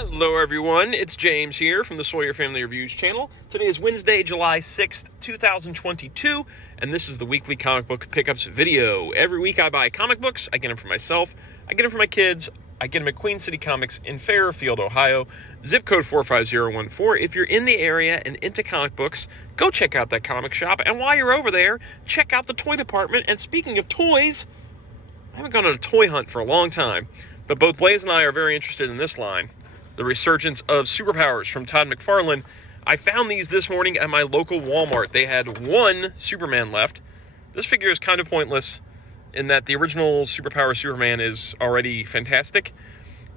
Hello everyone, it's James here from the Sawyer Family Reviews channel. Today is Wednesday, July 6th, 2022, and this is the weekly comic book pickups video. Every week I buy comic books, I get them for myself, I get them for my kids, I get them at Queen City Comics in Fairfield, Ohio, zip code 45014. If you're in the area and into comic books, go check out that comic shop, and while you're over there, check out the toy department. And speaking of toys, I haven't gone on a toy hunt for a long time, but both Blaze and I are very interested in this line. The Resurgence of Superpowers from Todd McFarlane. I found these this morning at my local Walmart. They had one Superman left. This figure is kind of pointless in that the original Superpower Superman is already fantastic.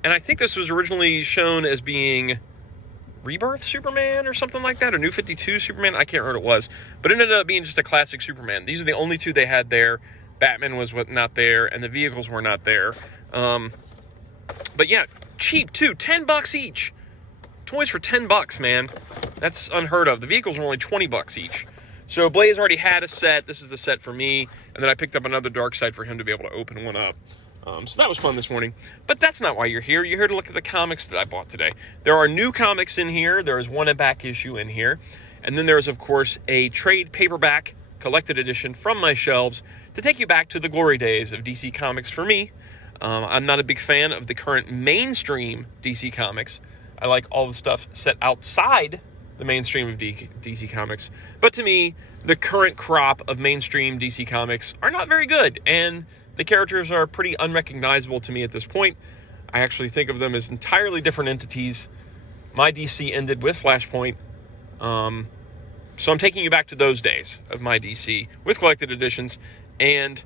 And I think this was originally shown as being Rebirth Superman or something like that, or New 52 Superman. I can't remember what it was. But it ended up being just a classic Superman. These are the only two they had there. Batman was not there, and the vehicles were not there. But yeah, cheap too, $10 each. Toys for $10, man. That's unheard of. The vehicles were only $20 each. So Blaze already had a set. This is the set for me. And then I picked up another dark side for him to be able to open one up. So that was fun this morning. But that's not why you're here. You're here to look at the comics that I bought today. There are new comics in here. There is one back issue in here. And then there is, of course, a trade paperback collected edition from my shelves to take you back to the glory days of DC Comics for me. I'm not a big fan of the current mainstream DC Comics. I like all the stuff set outside the mainstream of DC Comics. But to me, the current crop of mainstream DC Comics are not very good. And the characters are pretty unrecognizable to me at this point. I actually think of them as entirely different entities. My DC ended with Flashpoint. So I'm taking you back to those days of my DC with collected editions. And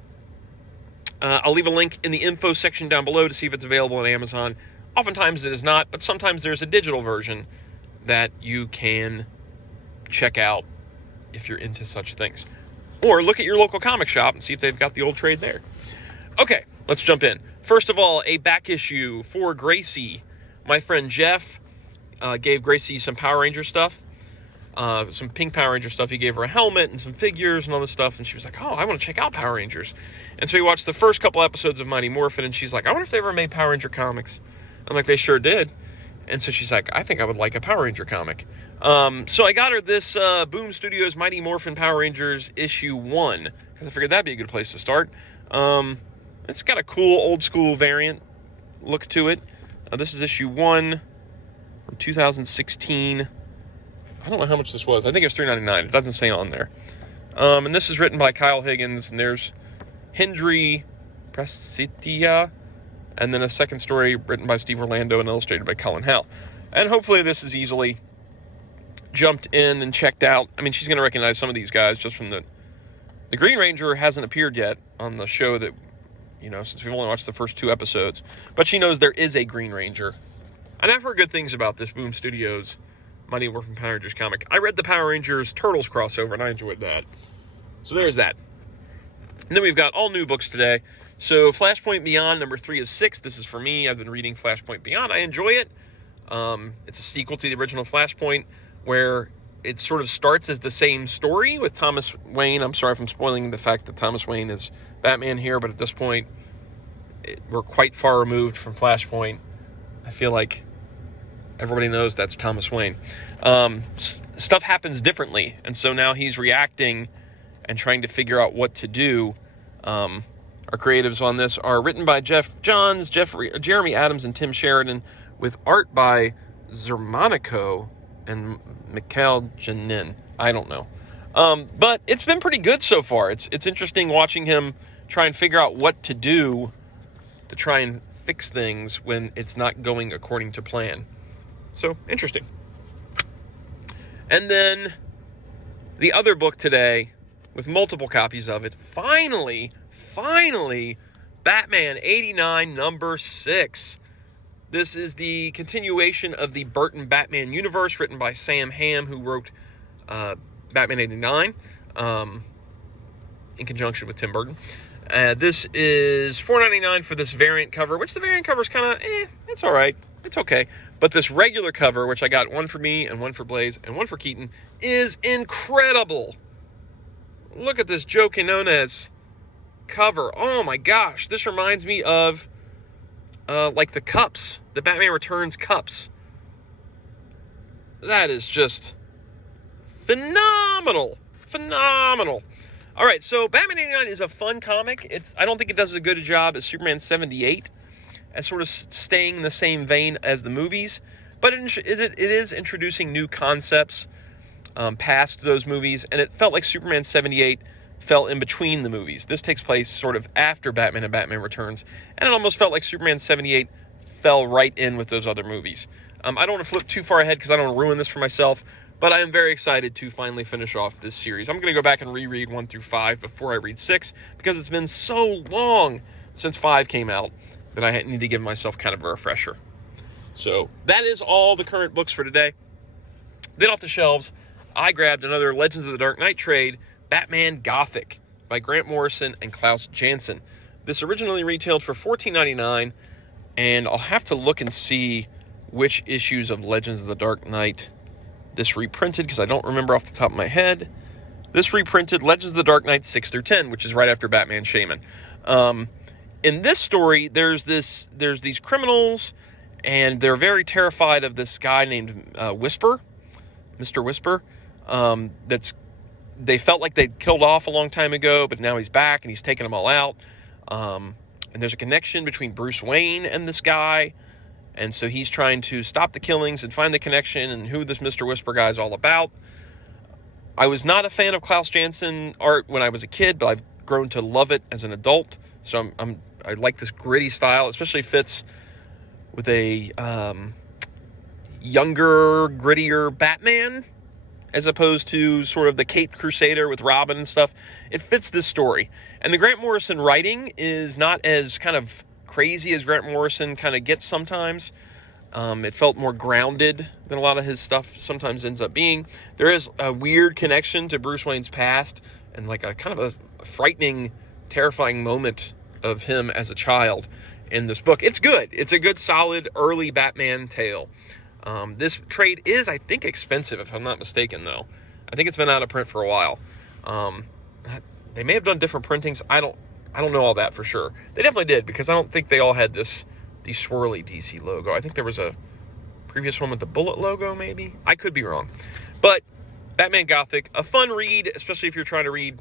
I'll leave a link in the info section down below to see if it's available on Amazon. Oftentimes it is not, but sometimes there's a digital version that you can check out if you're into such things. Or look at your local comic shop and see if they've got the old trade there. Okay, let's jump in. First of all, a back issue for Gracie. My friend Jeff gave Gracie some Power Ranger stuff. Some pink Power Ranger stuff. He gave her a helmet and some figures and all this stuff, and she was like, oh, I want to check out Power Rangers. And so we watched the first couple episodes of Mighty Morphin, and she's like, I wonder if they ever made Power Ranger comics. I'm like, they sure did. And so she's like, I think I would like a Power Ranger comic. So I got her this Boom Studios Mighty Morphin Power Rangers issue 1, because I figured that'd be a good place to start. It's got a cool old school variant look to it. This is issue 1 from 2016. I don't know how much this was. I think it was $3.99. It doesn't say on there. And this is written by Kyle Higgins, and there's Hendry Presitia, and then a second story written by Steve Orlando and illustrated by Colin Howell. And hopefully this is easily jumped in and checked out. I mean, she's going to recognize some of these guys just from the Green Ranger hasn't appeared yet on the show that, since we've only watched the first 2 episodes. But she knows there is a Green Ranger. And I've heard good things about this Boom Studios Mighty Morphin Power Rangers comic. I read the Power Rangers Turtles crossover, and I enjoyed that. So there's that. And then we've got all new books today. So Flashpoint Beyond, number 3 of 6. This is for me. I've been reading Flashpoint Beyond. I enjoy it. It's a sequel to the original Flashpoint, where it sort of starts as the same story with Thomas Wayne. I'm sorry if I'm spoiling the fact that Thomas Wayne is Batman here, but at this point, we're quite far removed from Flashpoint. I feel like everybody knows that's Thomas Wayne. Stuff happens differently, and so now he's reacting and trying to figure out what to do. Our creatives on this are written by Jeff Johns, Jeremy Adams, and Tim Sheridan, with art by Zermanico and Mikhail Janin. I don't know. But it's been pretty good so far. It's interesting watching him try and figure out what to do to try and fix things when it's not going according to plan. So, interesting. And then the other book today, with multiple copies of it, finally, Batman 89 number 6. This is the continuation of the Burton Batman universe, written by Sam Hamm, who wrote Batman 89 in conjunction with Tim Burton. This is $4.99 for this variant cover, which the variant cover is kind of, it's all right. It's okay. But this regular cover, which I got one for me and one for Blaze and one for Keaton, is incredible. Look at this Joe Quinones cover. Oh my gosh. This reminds me of like the cups, the Batman Returns cups That is just phenomenal. Phenomenal. All right, so Batman 89 is a fun comic. I don't think it does as good a job as Superman 78, as sort of staying in the same vein as the movies, but it is introducing new concepts past those movies, and it felt like Superman 78 fell in between the movies. This takes place sort of after Batman and Batman Returns, and it almost felt like Superman 78 fell right in with those other movies. I don't want to flip too far ahead because I don't want to ruin this for myself, but I am very excited to finally finish off this series. I'm going to go back and reread 1 through 5 before I read 6, because it's been so long since 5 came out that I need to give myself kind of a refresher. So that is all the current books for today. Then off the shelves, I grabbed another Legends of the Dark Knight trade, Batman Gothic by Grant Morrison and Klaus Janson. This originally retailed for $14.99, and I'll have to look and see which issues of Legends of the Dark Knight this reprinted, because I don't remember off the top of my head. This reprinted Legends of the Dark Knight 6 through 10, which is right after Batman Shaman. In this story, there's these criminals, and they're very terrified of this guy named Whisper, Mr. Whisper. They felt like they'd killed off a long time ago, but now he's back and he's taking them all out. And there's a connection between Bruce Wayne and this guy. And so he's trying to stop the killings and find the connection and who this Mr. Whisper guy is all about. I was not a fan of Klaus Janson art when I was a kid, but I've grown to love it as an adult. So I like this gritty style. It especially fits with a younger, grittier Batman, as opposed to sort of the Caped Crusader with Robin and stuff. It fits this story. And the Grant Morrison writing is not as kind of crazy as Grant Morrison kind of gets sometimes. It felt more grounded than a lot of his stuff sometimes ends up being. There is a weird connection to Bruce Wayne's past, and like a kind of a frightening, terrifying moment of him as a child in this book. It's good. It's a good, solid, early Batman tale. This trade is, I think, expensive, if I'm not mistaken, though. I think it's been out of print for a while. They may have done different printings. I don't know all that for sure. They definitely did, because I don't think they all had the swirly DC logo. I think there was a previous one with the Bullet logo, maybe. I could be wrong. But Batman Gothic, a fun read, especially if you're trying to read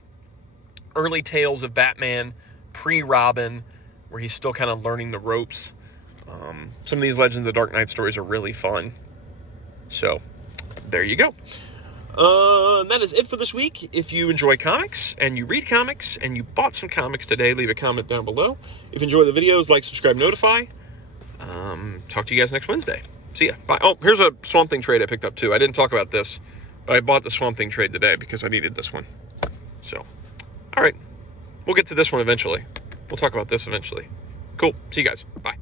early tales of Batman, pre-Robin, where he's still kind of learning the ropes. Some of these Legends of the Dark Knight stories are really fun. So, there you go. That is it for this week. If you enjoy comics, and you read comics, and you bought some comics today, leave a comment down below. If you enjoy the videos, like, subscribe, notify. Talk to you guys next Wednesday. See ya. Bye. Oh, here's a Swamp Thing trade I picked up too. I didn't talk about this, but I bought the Swamp Thing trade today because I needed this one. So, all right. We'll get to this one eventually. We'll talk about this eventually. Cool. See you guys. Bye.